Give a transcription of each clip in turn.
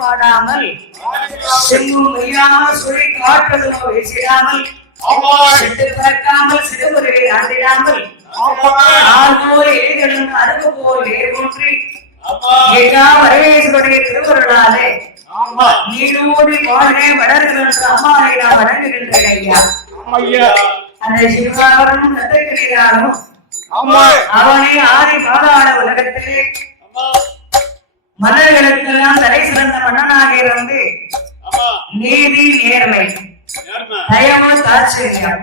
வாடாமல் செங்கும் முடியாமல் சுழி காற்றுகளோ வீசிடாமல் பிறக்காமல் சிறுமுறையை ஆண்டிடாமல் ஆள்போல் ஏழும் அருகு போல் ஏற்பொன்றி வரவேசுடைய திருவருளாலே நீடூடி வாழ்கை வளர்கின்ற அம்மாவை நான் வணங்குகின்றேன் ஐயா. அந்த சிவகாவரனும் நந்தகிரியாரும் அவனை ஆதி பாதாள உலகத்திலே மன்னர்களுக்கெல்லாம் தலை சிறந்த மன்னனாக இருந்து நீதி நேர்மை தயவு தாட்சியம்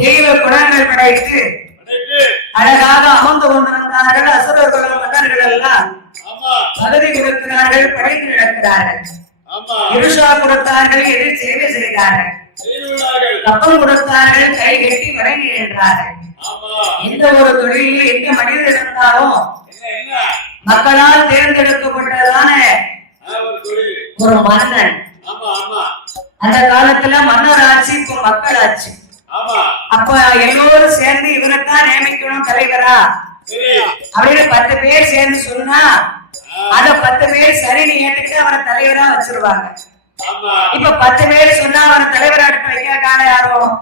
தெய்வ குணங்கள் படைத்து அழகாக அமர்ந்து கொண்டிருந்தார்கள். அசுரர்களும் மன்னர்கள் எல்லாம் பதவி கொடுக்கிறார்கள், படைத்து நடக்கிறார்கள். இருஷா கொடுத்தார்கள், எதிர் சேவை செய்தார்கள். கப்பல் கொடுத்தார்கள், கை கட்டி வணங்கி நின்றார்கள். எந்த ஒரு தொழிலில் எந்த மனிதர் இருந்தாலும் மக்களால் தேர்ந்தெடுக்கப்பட்டதான ஒரு மன்னன். அந்த காலத்துல மன்னர் ஆட்சி, இப்ப மக்கள் ஆட்சி. அப்ப எல்லோரும் சேர்ந்து இவரைத்தான் நியமிக்கணும் தலைவரா அப்படின்னு 10 பேர் சேர்ந்து சொன்னா அத 10 பேர் சரின்னு ஏற்றுக்கிட்டு அவரை தலைவரா வச்சிருவாங்க. இப்ப 10 பேர் சொன்னா அவரை தலைவரா எடுத்து வைக்க யாரும்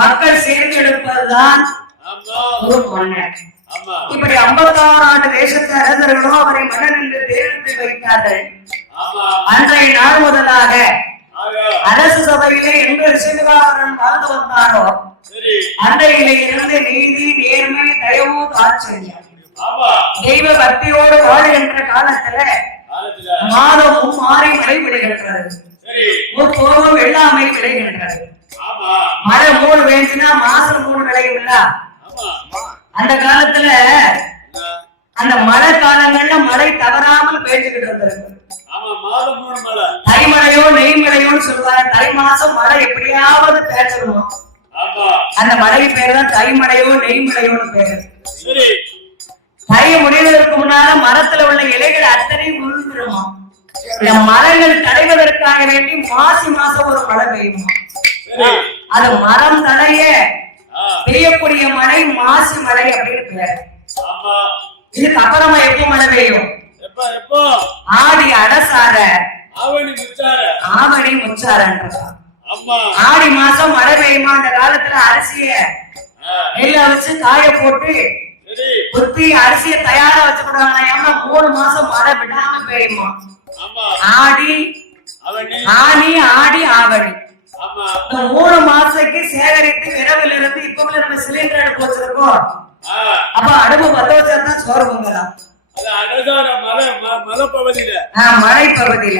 மக்கள் சேர்ந்து எடுப்பதுதான் ஒரு மன்னர். இப்படி 56 ஆண்டு தேசத்து அரசர்களும் அவரை மன்னன் என்று தேர்ந்து வைத்தார்கள். அன்றைய நாள் முதலாக அரசு சபையிலே என்று சிவகாரன் வாழ்ந்து வந்தாரோ அன்றையிலே இருந்து நீதி நேர்மை தயவு தாட்சியம் தெய்வ பக்தியோடு வாழ்கின்ற காலத்துல மாதமும் மாறி மழை விளைகின்றது, முற்போகம் வெள்ளாமை விளைகின்றது. மழை 3 வேண்டுனா மாசம் 3 விளையும்ல. அந்த காலத்துல அந்த மழை காலங்கள்ல மழை தவறாமல் பெய்துகிட்டு இருந்திருக்கு. தைமழையோ நெய்மழையோன்னு சொல்லுவாங்க. தை மாசம் மழை எப்படியாவது பேசணும். அந்த மழை பேர் தான் தைமழையோ நெய்மழையோன்னு பேரு. தை முடிவதற்கு முன்னால மரத்துல உள்ள இலைகள் அத்தனையும் விழுந்துருமா. இந்த மரங்கள் தடைவதற்காக வேண்டி மாசி மாசம் ஒரு மழை பெய்யுமா. அது மரம் தடைய பெய்யக்கூடிய மழை மாசி மழை அப்படின்னு பேரு. இதுக்கு அப்புறமா எப்போ மழை பெய்யும்? ஆடி அடசார ஆவணி முச்சாரன்ற ஆடி மாசம் மழை பெய்யுமா. அந்த காலத்துல அரிசிய நெல்ல வச்சு காய போட்டு குத்தி அரிசிய தயாரா வச்சுக்கிடுவாங்க. ஏன்னா 3 மாசம் மழை விடாம பெய்யுமா. ஆடி ஆனி ஆடி ஆவணி 3 மாசத்துக்கு சேகரித்து விரவில் இருந்து இப்ப நம்ம சிலிண்டர் அடுப்பு வச்சிருக்கோம். அப்ப அடுப்பு 10 வச்சாதான் சோறு பொங்கலாம். மழை பகுதியில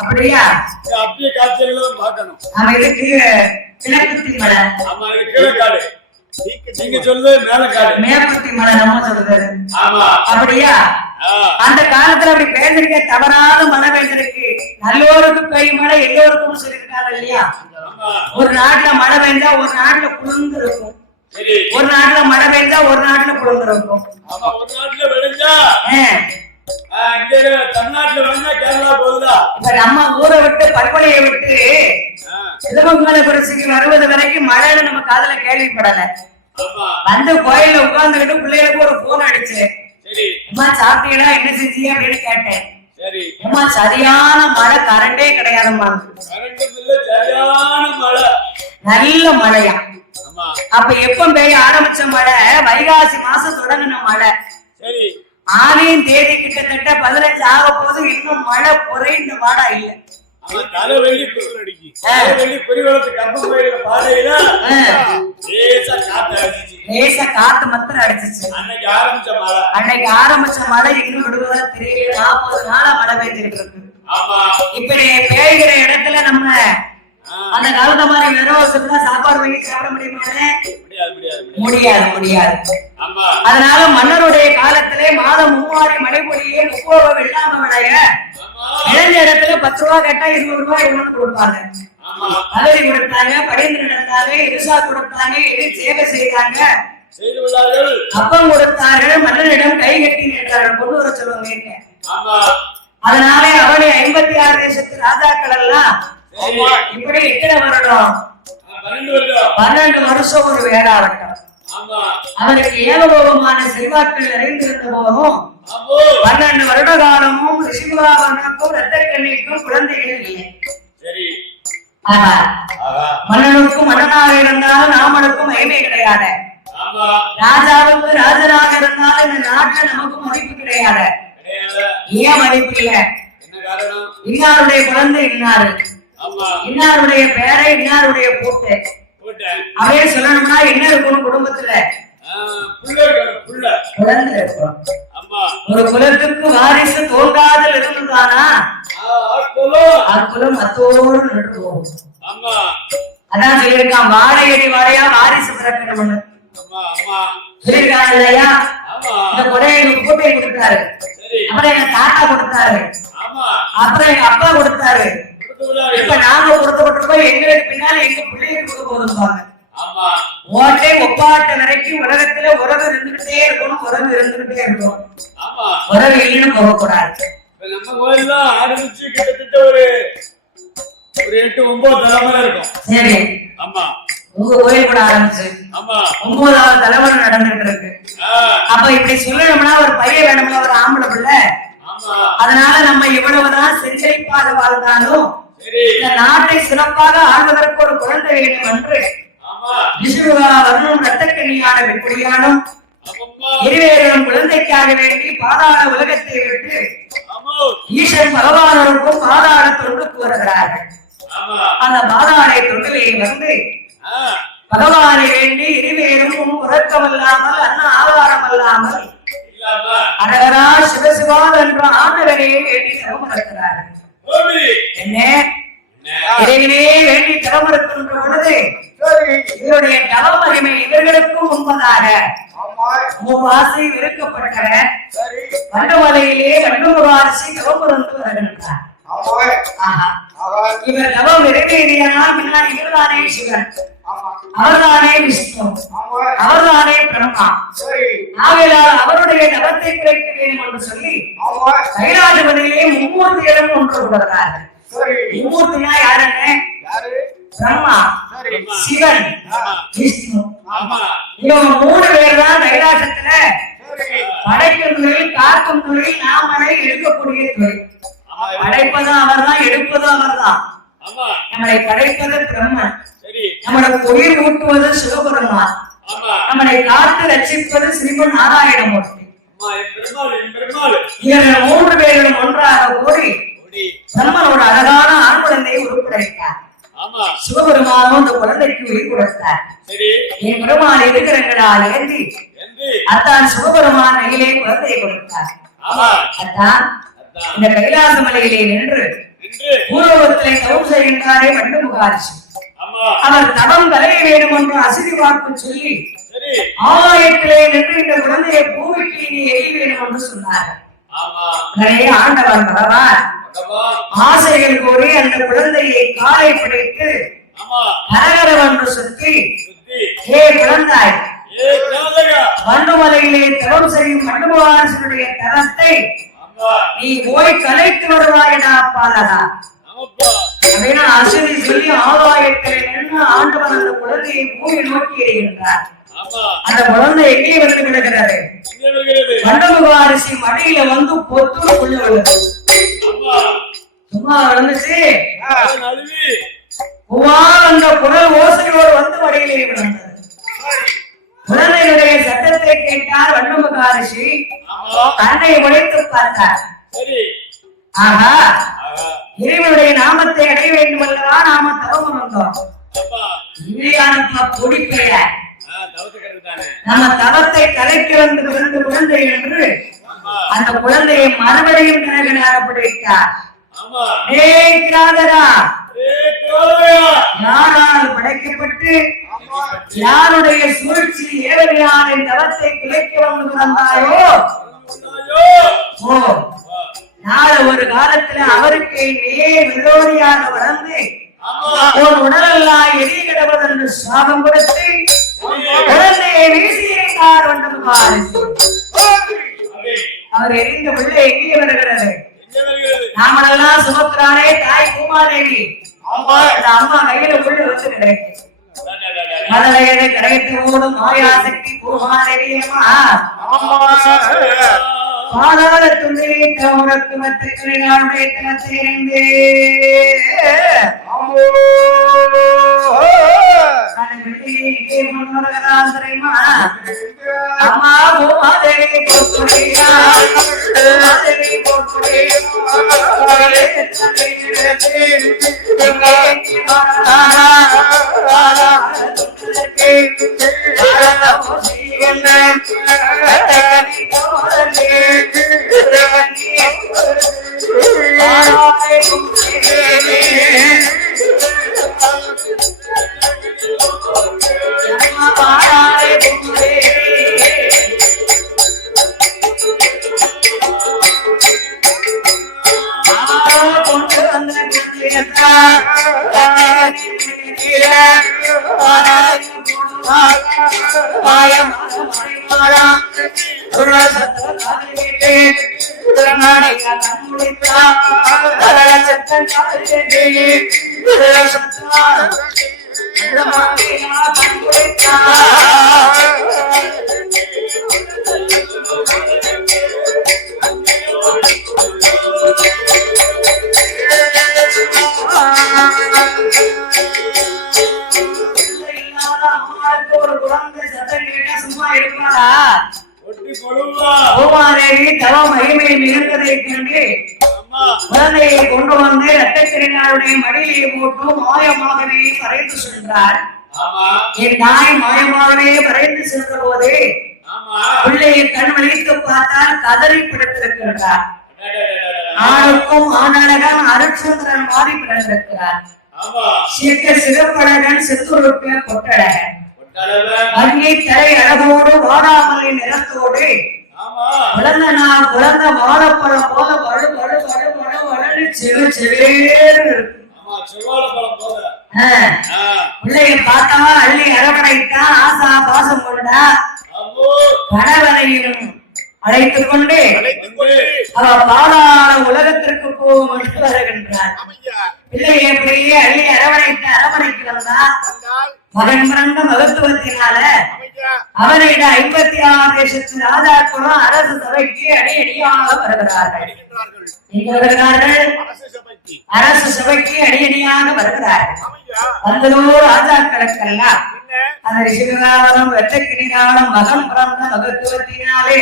அப்படியா அப்படியே காட்சிகளும் பார்க்கணும். நம்ம இதுக்கு கிழக்குத்தி மலை, நீங்க சொல்றது மேற்குத்தி மலை நம்ம சொல்றது அப்படியா. அந்த காலத்துல அப்படி பெய்திருக்க தவறாத மழை பெய்திருக்கு. நல்லோருக்கு பெய்யும் மழை எல்லோருக்கும் சொல்லியிருக்காங்க இல்லையா. ஒரு நாட்டுல மழை பெய்ஞ்சா ஒரு நாட்டுல குளிர்ந்து இருக்கும், ஒரு நாட்டுல மழை பெய்ஞ்சா ஒரு நாட்டுல குளிர்ந்து இருக்கும். நம்ம ஊரை விட்டு பற்பனையை விட்டு சிவமங்கலபுரத்துக்கு வருவது வரைக்கும் மழையில நம்ம காதல கேள்விப்படல. வந்து கோயில உட்கார்ந்துகிட்டு பிள்ளைகளுக்கு ஒரு போன் அடிச்சு அம்மா சாப்பிட்டீங்களா என்ன செஞ்சீங்க அப்படின்னு கேட்டேன். அம்மா சரியான மழை, கரண்டே கிடையாதும்மா. நல்ல மழையா. அப்ப எப்ப பெய்ய ஆரம்பிச்ச மழை வைகாசி மாசம் தொடங்கின மழை. ஆணையும் தேதி கிட்டத்தட்ட 15 ஆக போது இன்னும் மழை குறைந்த வாடா இல்ல. காத்து மாத்திரம் அடிச்சிச்சு. அன்னைக்கு ஆரம்பிச்ச மழை இன்னும் விடுவதா தெரியல. 40 நாளா மழை பெய்துகிட்டு இருக்கு. இப்படி பெய்கிற இடத்துல நம்ம அந்த காலத்த மாதிரி வெறும் வருஷத்துல சாப்பாடு வாங்கி சாப்பிட முடியுமானே? முடியாது முடியாது. அதனால மன்னருடைய காலத்திலே மாதம் 3 மழை பொழியே 30 வெள்ளாம விளைய இழந்த இடத்துல 10 ரூபாய் கேட்டா 20 ரூபாய் உணவு கொடுப்பாங்க. பதவி கொடுத்தாங்க, படிந்து நடந்தாங்க, இருசா கொடுத்தாங்க, எதிர் சேவை செய்தாங்க, அப்பம் கொடுத்தார்கள், மன்னனிடம் கை கட்டி நின்றார்கள், கொண்டு வர சொல்லுவாங்க. அதனாலே அவனை 56 தேசத்து ராஜாக்கள் எல்லாம் இப்படி எத்தனை வருடம்? 12 வருஷம் ஒரு வேளாவட்டம். அவருக்கு ஏகபோகமான செல்வாக்கள் நிறைந்திருந்த போதும் 12 வருட காலமும் ரிஷிபாவனுக்கும் ரத்தக்கண்ணிக்கும் குழந்தைகள் இல்லை. மன்னனுக்கும் மன்னனாக இருந்தாலும் நாமனுக்கும் மகிமை கிடையாது. ராஜாவுக்கு ராஜனாக இருந்தாலும் இந்த நாட்டில் நமக்கு மதிப்பு கிடையாது. ஏன் மதிப்பு இல்லை? இன்னாருடைய குழந்தை இன்னாரு, இன்னாருடைய பேரை இன்னாருடைய பூட்டு அவையே சொல்லணும்னா என்ன இருக்கணும்? குடும்பத்துல குழந்தை இருக்கணும். ஒரு குலத்துக்கு வாரிசு தோன்றாதல் இருந்துதானா அக்குலம் அத்தோடு நின்று போகும். அதான் சொல்லியிருக்கான், வாழையடி வாழையா வாரிசு பிறக்கணும்னு சொல்லியிருக்காங்க இல்லையா? இந்த கொடையை எங்க கூட்டையை கொடுத்தாரு, அப்புறம் எங்க தாத்தா கொடுத்தாரு, அப்புறம் எங்க அப்பா கொடுத்தாரு, இப்ப நாங்க கொடுத்து போய் எங்களுக்கு பின்னால எங்க பிள்ளைகளுக்கு கொடுக்க போதும்பாங்க. ஓட்டை ஒப்பாட்ட வரைக்கும் உலகத்துல உறவு இருந்துகிட்டே இருக்கணும், உறவு இருந்துகிட்டே இருக்கணும், உறவு இல்லைன்னு போகக்கூடாது. நம்ம கோயில்ல ஆரம்பிச்சு கிட்டத்தட்ட ஒரு 8-9 தலைமுறை இருக்கும். சரி, ஆமா, உங்க கோயில் கூட ஆரம்பிச்சு 9வது தலைமுறை நடந்துட்டு இருக்கு. அப்ப இப்படி சொல்லணும்னா ஒரு பையன் வேணும்ல, ஒரு ஆம்பளை பிள்ளை. அதனால நம்ம இவ்வளவுதான் செஞ்சரிப்பாக வாழ்ந்தாலும் இந்த நாட்டை சிறப்பாக ஆள்வதற்கு ஒரு குழந்தை வேண்டும் என்று விஷ்ணுவாவனும் ரத்தக்கண்ணியான வெற்றியானும் இருவேறும் குழந்தைக்காக வேண்டி பாதாள உலகத்தை விட்டு ஈசன் பகவானருக்கும் பாதாள தொண்டுக்கு வருகிறார்கள். அந்த பாதாள தொண்டிலே வந்து பகவானை வேண்டி இருவேறும் உறக்கமல்லாமல் அன்ன ஆதாரம் அல்லாமல் அழகரா சிவசிவா என்ற ஆண்டவரையே வேண்டி தவம் இருக்கிறார்கள். என்ன இறைவனே வேண்டி தவம் இருக்கின்ற பொழுது இவருடைய தவ மகிமை இவர்களுக்கும் முன்பதாக மூவாசி விருக்கப்பட்டவர் வண்டமலையிலே வண்டுமுகாரசி தவம் இருந்து வருகின்றார். இவர் தவம் நிறைவேறியனால் முன்னாடி இவர்தானே சிவன், அவர்தானே விஷ்ணு, அவர்தானே பிரம்மா. ஆகையால் அவருடைய தவத்தை குறைக்க வேண்டும் என்று சொல்லி கைலாசபதியிலே மும்மூர்த்திகளும் ஒன்று கொடுக்கிறார்கள். மும்மூர்த்தினா யாருன்னு? பிரம்மா, சிவன், விஷ்ணு. இவங்க 3 பேர் தான் கைலாசத்துல படைக்கும் தொழில், காக்கும் தொழில், நாமளை எடுக்கக்கூடிய தொழில். படைப்பதும் அவர்தான், எடுப்பதும் அவர்தான். நம்மளை படைப்பது பிரம்மன், நம்மளுக்கு உயிர் ஊட்டுவது சிவபெருமான், நம்மளை காத்து ரட்சிப்பது ஸ்ரீமன் நாராயணமூர்த்தி. இவர்கள் 3 பேர்களும் ஒன்றாக கூடி பிரம்மன் ஒரு அழகான ஆண் குழந்தையை உருப்படைத்தார். சிவபெருமானும் அந்த குழந்தைக்கு உயிர் கொடுத்தார். என் பெருமான் இருக்கிறங்களால் ஏந்தி அத்தான் சிவபெருமான் கையிலே குழந்தையை கொடுத்தார். அத்தான் இந்த கைலாச மலையிலே நின்று பூர்வத்திலே தவம் செய்கின்றாரே வண்டுமுகாரிசி. அவர் தவம் தலைய வேண்டும் என்று அசதி வாக்கு சொல்லி ஆலயத்திலே நின்று இந்த குழந்தையை பூமிக்கு நீ எரிய வேண்டும் என்று சொன்னார். ஆண்டவன் பகவான் ஆசைகள் கூறி அந்த குழந்தையை காலை பிடித்து கரகரவென்று சுற்றி, ஏ குழந்தாய், வண்டுமலையிலே தவம் செய்யும் வண்டுமுகாரசனுடைய தரத்தை நீ போய் கலைத்து வருவாயடா பாலகா அப்படின்னு அசதி சொல்லி ஆலயத்திலே நின்று ஆண்டவன் அந்த குழந்தையை பூமி நோக்கி எறிகின்றார். அந்த குழந்தை எங்கே வந்து விடுகிறது? வண்டமுகாரிசி மடியில வந்து பொத்து உள்ள விழுது. சும்மா விழுந்துச்சு, அந்த குரல் ஓசையோடு வந்து மடியிலே விழுந்தது. குழந்தையுடைய சத்தத்தை கேட்டார் வண்டமுகாரிசி. கண்ணை உடைத்து பார்த்தார். ஆகா, இறைவனுடைய நாமத்தை அடைய வேண்டும் அல்லவா நாம தவம் வந்தோம். பொடிப்பைய நம்ம தவத்தை கலைக்கு வந்து குழந்தை என்று அந்த குழந்தையை மறுபடியும் கணக்கு நேரப்பட்டு வைத்தார். யாரால் படைக்கப்பட்டு யாருடைய சூழ்ச்சி ஏவலியான தவத்தை கிளைக்க வந்து வந்தாயோ நாளை ஒரு காலத்துல அவருக்கு நேர் விரோதியாக வளர்ந்து ஒரு உடலெல்லாம் எரி கிடவது என்று சாபம் கொடுத்து குழந்தையை வீசியிருந்தார் அவர் எரிந்த பிள்ளை எங்கே வருகிறது நாமெல்லாம் சுமக்கிறானே தாய் பூமாதேவி அம்மா கையில உள்ள வச்சு கிடைக்கும் மதலையதை கிடைத்து ஓடும் மாயாசக்தி பூமாதேவி அம்மா பாதாள துணியை உனக்கு மத்திய தினத்திலிருந்து அம்மா பூமாதேவி போற்றுடையா பூமாதேவி தவம் மகிமை மிகுந்ததை கண்டு குழந்தையை கொண்டு வந்து ரத்தத்திரினாருடைய மடியை போட்டு மாயமாகவே பறைந்து சென்றார். என் தாய் மாயமாகவே பறைந்து சென்ற போது பிள்ளையை கண் வலித்து பார்த்தால் கதறி பிடித்திருக்கிறார். ஆணுக்கும் ஆணழகன் அருட்சந்திரன் மாறி பிறந்திருக்கிறார். சிகப்பழகன் சித்தூருக்கு கொட்டழகன் வங்கி தலை அழகோடு வாடாமலை நிறத்தோடு குழந்த வாழைப்பழம் போல வலு வலு வலு வலு வலு செவேன்னு பிள்ளைய பார்த்தா அள்ளி அரவணைத்தா ஆசா பாசம் கொண்டா கணவனையும் அழைத்துக் கொண்டு அவ பாலான உலகத்திற்கு போகும் என்று வருகின்றார். பிள்ளையை எப்படியே அள்ளி அரவணைக்கு வந்தா மகன் பிறந்த மகத்துவத்தினால அவரிட 56 தேசத்து ராஜாக்களும் அரசு சபைக்கு அடியடியாக வருகிறார்கள். அரசு சபைக்கு அடியடியாக வருகிறார்கள். வந்ததோ ராஜாக்களுக்கெல்லாம் அந்த ரிஷிகாவரம் வெட்டக்கிணிகாலம் மகன் பிறந்த மகத்துவத்தினாலே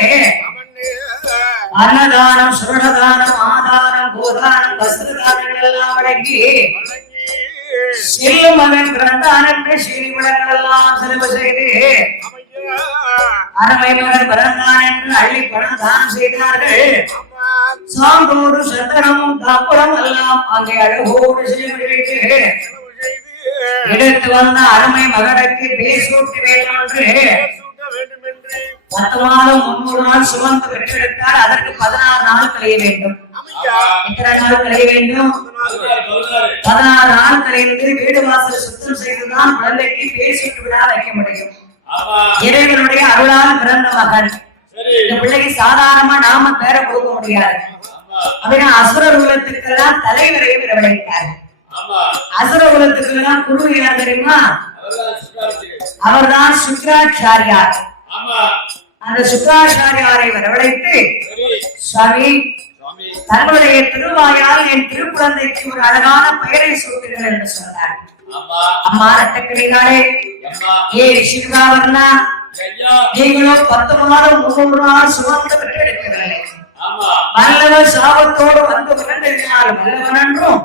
அன்னதானம் சுரணதானம் ஆதானம் கோதானம் வஸ்திரதானங்கள் எல்லாம் வழங்கி செல்லும் மகன் பிறந்தான் என்று ஸ்ரீகுணங்கள் எல்லாம் செலவு செய்து அருமை மகன் பிறந்தான் என்று அள்ளி பணம் தானம் செய்தார்கள். சான்றோடு சந்தனமும் தாப்புரம் எல்லாம் அங்கே அழகோடு செய்து எடுத்து வந்த அருமை மகனுக்கு பேசூட்ட வேண்டும் என்று 10 மாதம் 300 நாள் சுமந்து பெற்றெடுத்தால் அதற்கு 16 நாள் கழிய வேண்டும். எத்தனை நாள் கழிய வேண்டும்? 16 நாள் கழிந்து வீடு வாசல் சுத்தம் செய்துதான் குழந்தைக்கு பேசிட்டு விழா வைக்க முடியும். இறைவனுடைய அருளால் பிறந்த மகன். இந்த பிள்ளைக்கு சாதாரணமா நாம பேர கொடுக்க முடியாது. அப்படின்னா அசுர குலத்துக்கெல்லாம் தலைவரை வரவழைத்தார். அசுர குலத்துக்கெல்லாம் குரு யார் தெரியுமா? அவர்தான் சுக்ராச்சாரியார். அந்த சுக்ராச்சாரியாரை வரவழைத்து சுவாமி தன்னுடைய திருவாயால் என் திருக்குழந்தைக்கு ஒரு அழகான பெயரை சூட்டுங்கள் என்று சொன்னார். அம்மா ரத்தக்கிரிகாலே ஏ ரிஷிகாவர்ணா நீங்களும் 10 மாதம் 300 நாள் சுமந்து பெற்றெடுக்கிறீர்களே. வல்லவர் சாபத்தோடு வந்து பிறந்திருந்தால் வல்லவன் என்றும்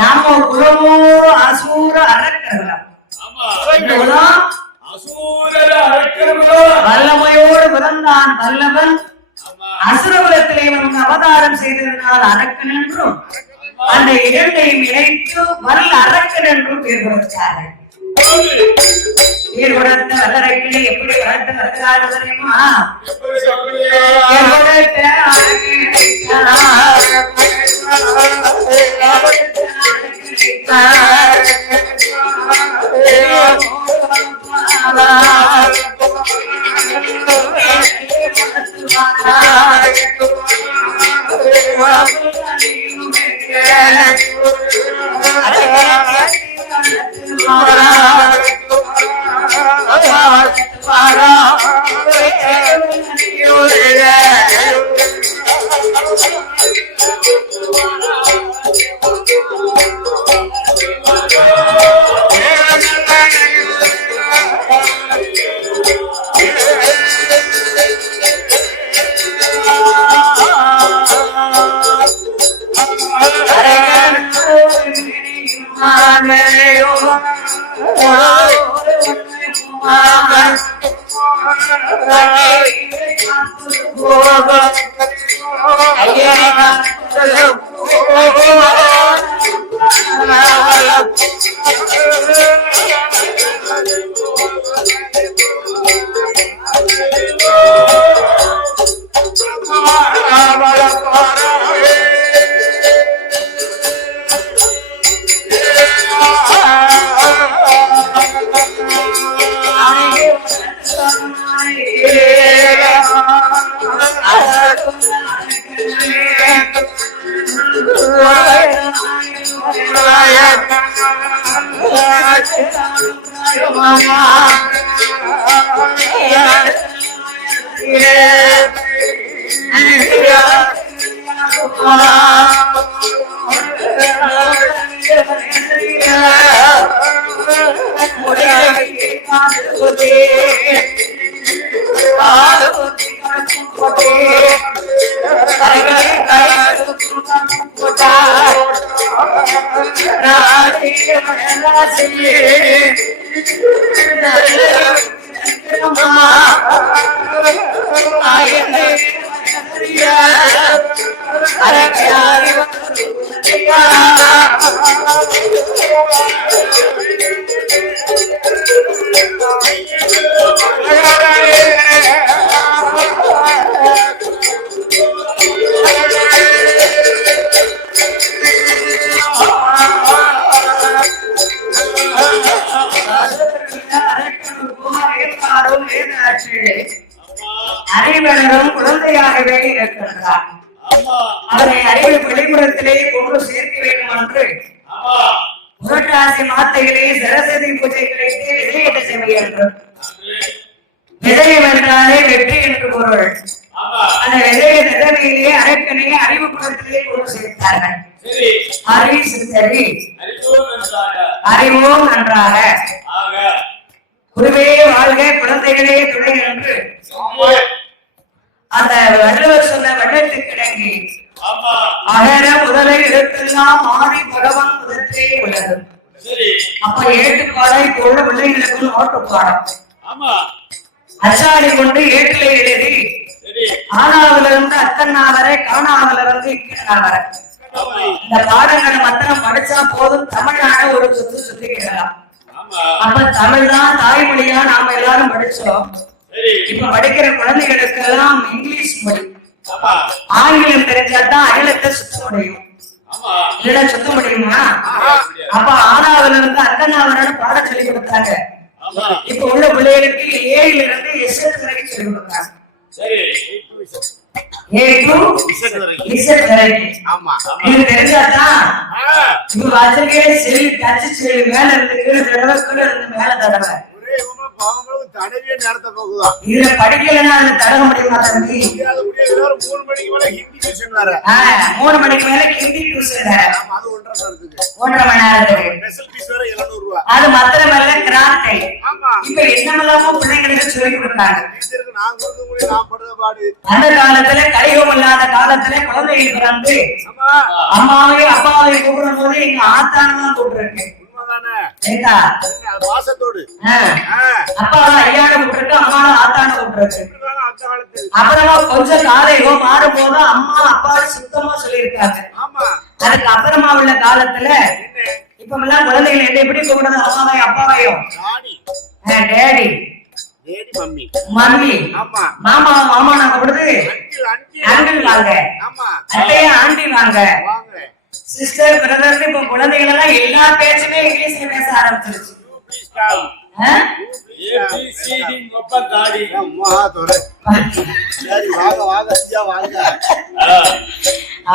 நாம குலமோ அசூர அரக்கர்களாம். வல்லமையோடு பிறந்தான் வல்லவன். அசுரகுலத்திலே வந்து அவதாரம் செய்திருந்தால் அரக்கன் என்றும் அந்த இரண்டையும் இணைத்து வல்ல அரக்கன் என்று பேர் கொடுத்தார்கள். பேர் கொடுத்த வல்லரக்கிலே எப்படி வளர்த்து வருகிறார்கள் தெரியுமா? அறிவரும் குழந்தையாகவே இருக்கின்றார். அவரை அறிவு வெளிப்புறத்திலே கொண்டு சேர்க்க வேண்டும் என்று புரட்டாசி மாத்தைகளே சரஸ்வதி பூஜைகளுக்கு விஜயத்தை செய்கின்றோம். விஜயம் என்றாலே வெற்றி என்று பொருள். அந்த விஜய நிலைமையிலே அரக்கனை அறிவு குலத்திலே கொண்டு சேர்த்தார்கள். அறிவோம் நன்றாக குருவே வாழ்க குழந்தைகளே துணை என்று அந்த வள்ளுவர் சொன்ன வட்டத்துக்கு இணங்கி அகர முதலை எழுத்தெல்லாம் ஆதி பகவான் முதற்றே உள்ளது. அப்ப ஏட்டுப்பாடை போல பிள்ளைகளுக்கு நோட்டு பாடம் அச்சாடி கொண்டு ஏட்டிலே எழுதி ஆனாவிலிருந்து அக்கண்ணாவரை காணாவிலிருந்து இக்கண்ணாவரை இந்த பாடங்களை மாத்திரம் படிச்சா போதும் தமிழ்நாடு ஒரு சுத்து சுத்திக்கலாம். அப்ப தமிழ் தான் தாய்மொழியா நாம எல்லாரும் படிச்சோம். இப்ப படிக்கிற குழந்தைகளுக்கு எல்லாம் இங்கிலீஷ் மொழி ஆங்கிலம் தெரிஞ்சாதான் அகிலத்தை சுத்த முடியும். இல்ல சுத்த முடியுமா? அப்ப ஆனாவில இருந்து அக்கண்ணாவரோட பாடம் சொல்லி கொடுத்தாங்க. இப்ப உள்ள பிள்ளைகளுக்கு ஏல இருந்து எஸ்எஸ் வரைக்கும் சொல்லி கொடுத்தாங்க. இது தெரிஞ்சாதான் இப்ப வசதியே செல் டச்சு செல் மேல இருந்து கீழே தடவை கீழே இருந்து மேல தடவை இதுல படிக்கலன்னா அதுல தடக முடியுமா தம்பி? 3 மணிக்கு மேல ஹிந்தி டியூஷன் 1.5 மணி நேரத்துக்கு அது மாத்திரமல்ல கிராந்தை. இப்ப என்னமெல்லாமோ பிள்ளைங்களுக்கு சொல்லி கொடுத்தாங்க. அந்த காலத்துல கலிகம் இல்லாத காலத்துல குழந்தைகள் பிறந்து அம்மாவை அப்பாவை கூப்பிடும் போது எங்க ஆத்தானதான் கூப்பிடுறேன். அப்பாவை ஐயாட கூப்பிட்டு அம்மாவை ஆத்தான கூப்பிடுறேன். அப்புறமா கொஞ்சம் காலையோ மாறும் போது அம்மா அப்பாவை சுத்தமா சொல்லியிருக்காங்க. அதுக்கு அப்புறமா உள்ள காலத்துல இப்ப எல்லாம் குழந்தைகள் என்ன எப்படி கூப்பிடுறது? அம்மாவையும் அப்பாவையும் டேடி மம்மி மாமா மாமா நான் கூப்பிடுது அங்கிள் வாங்க, அத்தையா ஆண்டி வாங்க, சிஸ்டர் பிரதர். இப்ப குழந்தைகள் எல்லாம் எல்லா பேச்சுமே இங்கிலீஷ்ல பேச ஆரம்பிச்சிருச்சு.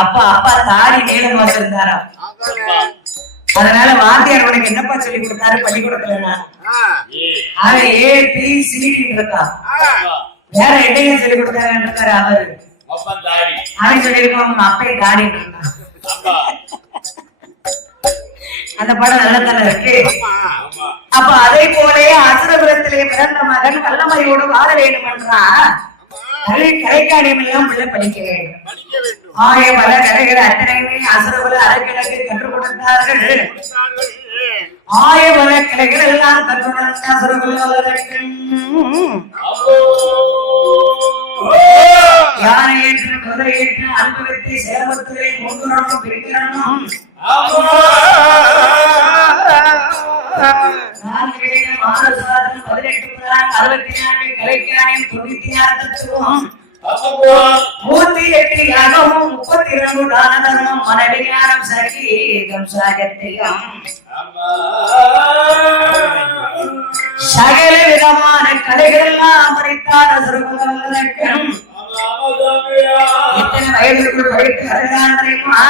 அப்பா அப்பா தாடி நீளமா வச்சிருந்தாரா, அதனால வாத்தியார் உனக்கு என்னப்பா சொல்லி கொடுத்தாரு பள்ளிக்கூடத்துல? அவன் ABCD இருக்கா, வேற என்னையும் சொல்லி கொடுத்தாரு அவரு. அவன் சொல்லியிருக்கோம் அப்பே தாடி இருந்தான். அந்த படம் நல்லதானே இருக்கு. அப்ப அதே போலே அசுரபுரத்திலே பிறந்த மகன் வல்லமையோடு வாழ வேண்டும் என்றான். கலைக்காணியம் எல்லாம் பிள்ளை படிக்க வேண்டும். ஆய பல கலைகள் அத்தனையுமே அசுரபுர அரக்கிழக்கு கற்றுக் கொடுத்தார்கள். ஆய பல கலைகள் எல்லாம் கற்றுக் கொடுத்த அசுரபுர யானை ஏற்று குதிரை ஏற்று அனுபவித்து சேமத்துறை முன்னுறணும் பிரிக்கிறனும் கலைக்காணியம் 94 தத்துவம் 108 யாகமும் 32 தான தர்மம் மனவிஞானம் சகீதம் சாகத்தியம் சகல விதமான கலைகள் எல்லாம் அமரித்தான சிறுவர்களுக்கும் எத்தனை வயதுக்குள் படித்து வருகிறான் தெரியுமா?